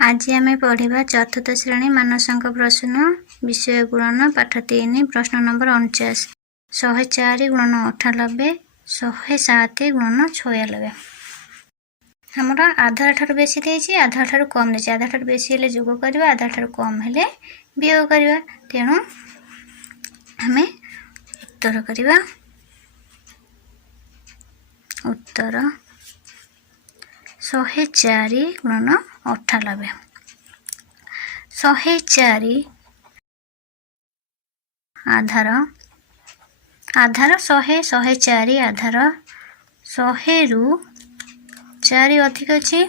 आज आम पढ़ा चतुर्थ श्रेणी मानसंक प्रश्न विषय गुणन पाठ 3 प्रश्न नंबर 49 104 गुणन 98 107 गुणन 96 आमर आधार ठार बेसी देछि आधार ठार कम देछि आधार ठार बेसी हेले जोग करबा आधार ठार कम हेले वियोग करबा तेणु आमे उत्तर करबा उत्तर 104 गुणन 98 104 आधार आधार 100 104 आधार 100 रु 4 अधिक अच्छी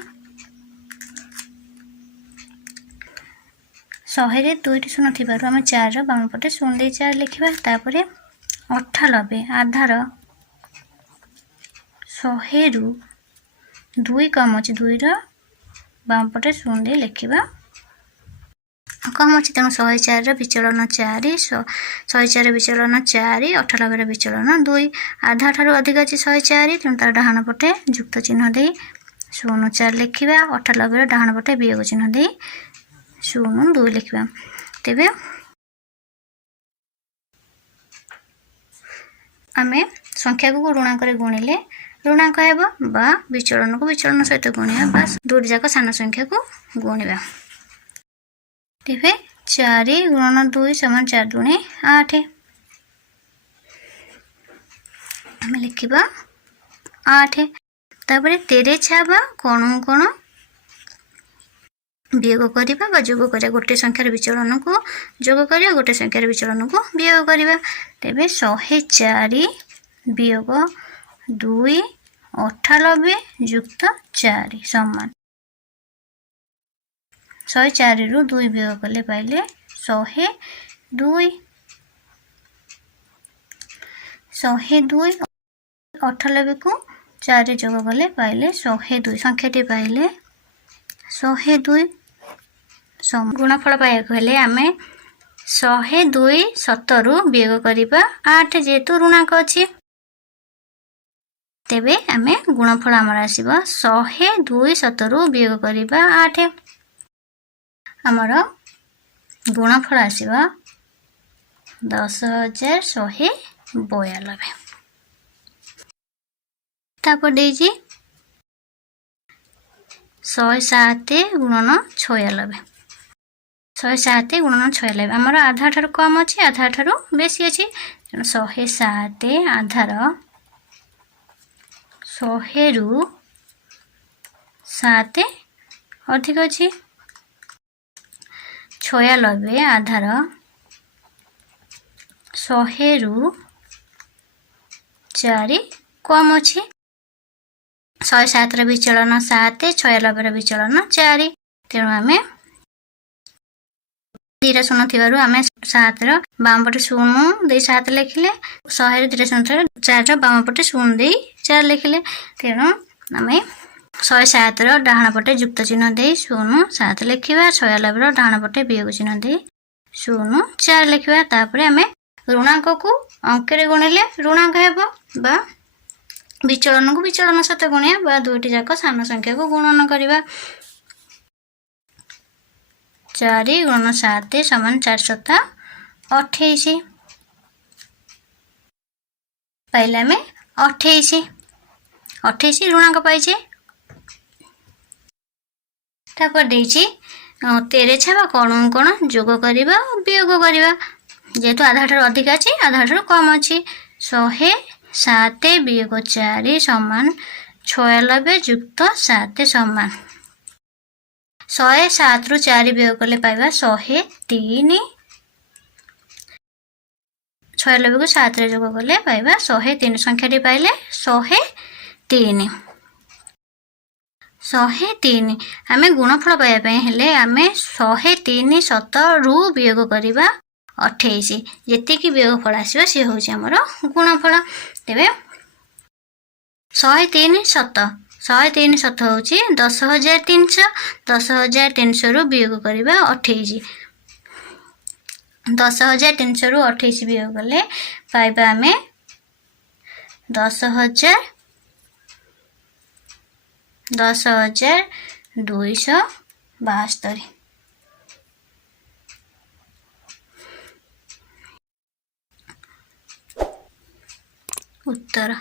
100 रे 2 शून्य थी आम 4 बाम पटे 0 4 लिखा तापर 98 आधार 100 रु 2 कम अच्छे 2 बाम पटे 0 लिखा कम अच्छे तेणु 104 विचलन 4 104 विचलन 4 98 विचलन 2 आधा ठार अधिक अच्छे 104 तेणु तार डाहाण पटे युक्त चिन्ह दे 0 4 लिखा 98 डाहाण पटे वियोग चिन्ह दे 0 2 लिखा तेबे आमे संख्या को ऋणांक गुणिले ऋणांक हेबो बा विचलन को विचलन सहित गुणिया बा दुई जाक सान संख्या को गुणिबा तेबे 4 गुणन 2 समान 4 दुणे 8 आमे लिखिबा 8 तापर तेरे छाबा कोन कोन वियोग करिबा बा जोग करिया गोटे संख्यार विचलन को जोग करिया गोटे संख्यार विचलन को वियोग करिबा तेबे 104 वियोग 2 98 युक्त 4 समान 104 रु 2 वियोग कले पाइले 102 98 को 4 जोग कले पाइले 102 संख्याटी पाइले 102 गुणफल पाइबाक हेले आमे 102 7 रु वियोग करिबा 8 जेतु ऋणांक अछि तेबे आमे गुणफल आमर आसीबा 102 7 रु वियोग करिबा 8 आमर गुणफल आसीबा 10192 तापर देजी 107 गुणन 96 107 गुणन 96 आमर आधार ठार कम अच्छे आधार ठार बेसी अच्छे 107 आधार 100 रु 7 अधिक अच्छे 96 आधार 100 रु 4 कम अच्छे 107 विचलन 7 96 विचलन 4 तेणु आम 2 शून्य थी आम 7 बाम पटे 0 दे 7 लिखिले 100 2 शून्य 4 बाम पटे 0 दे 4 लिखिले तेणु आम 107 डाहाण पटे युक्त चिन्ह दे 0 7 लिखा 96 डाहाण पटे वियोग चिन्ह दे 0 4 लिखा तापर आम ऋणांक को अंकेरे गुणिले ऋणांक हेबो बा विचलन को विचलन सहित गुणिया बा दुईटी जाक सान संख्या को गुणन करवा 4 गुणन 7 समान 4 7 28 पाइले में 28 ऋणांक पाइछे तापर देछि तेरे छाबा कोन कोन जोग करबा वियोग करबा जेतु आधार ठार अधिक अछि आधार ठार कम अछि 107 वियोग 4 समान 96 युक्त 7 समान 107 रु 4 वियोग कले पाइबा 103 96 को 7 रे जोग कले पाइबा 103 संख्याटी पाइले 103 आमे गुणफल पाइबा हेले आमे 103 7 रु वियोग करबा 28 जेति की वियोग फल आसीबा से होछि हमर गुणफल तेबे 103 7 होछि 10300 रु वियोग करबा 28 10300 रु 28 वियोग कले पाइबा आमे 10000 10,200 72। उत्तर